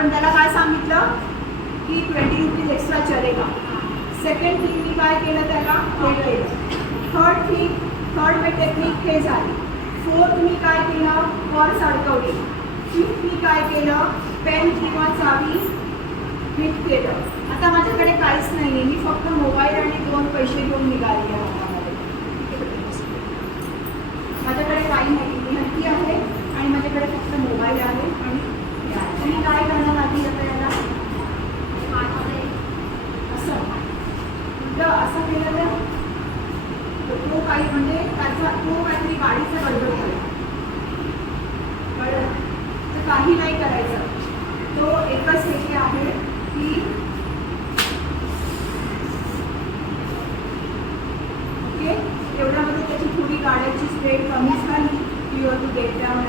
आपण त्याला काय सांगितलं की 20 रुपीज एक्स्ट्रा चलेगा. सेकंड थिंग मी काय केलं त्याला हे केलं. थर्ड टेक्निक हे झाली. फोर्थ मी काय केलं पर्स अडकवली. फिफ्थ मी काय केलं पेन किंवा चावी फिट केलं. आता माझ्याकडे काहीच नाही आहे, मी फक्त मोबाईल आणि 2 पैसे घेऊन निघाली आहे हातामध्ये. माझ्याकडे काही नाही, मी नक्की आहे आणि माझ्याकडे फक्त मोबाईल आहे आणि मी काय करणार आधी आता याला असं केलं तर तो काही म्हणजे त्याचा तो काहीतरी गाडीचा गडबड झाला कळलं तर काही नाही करायचं. तो एकच हे आहे की ओके एवढ्यामध्ये त्याची थोडी गाड्याची स्पीड कमी झाली की तू गेट डाऊन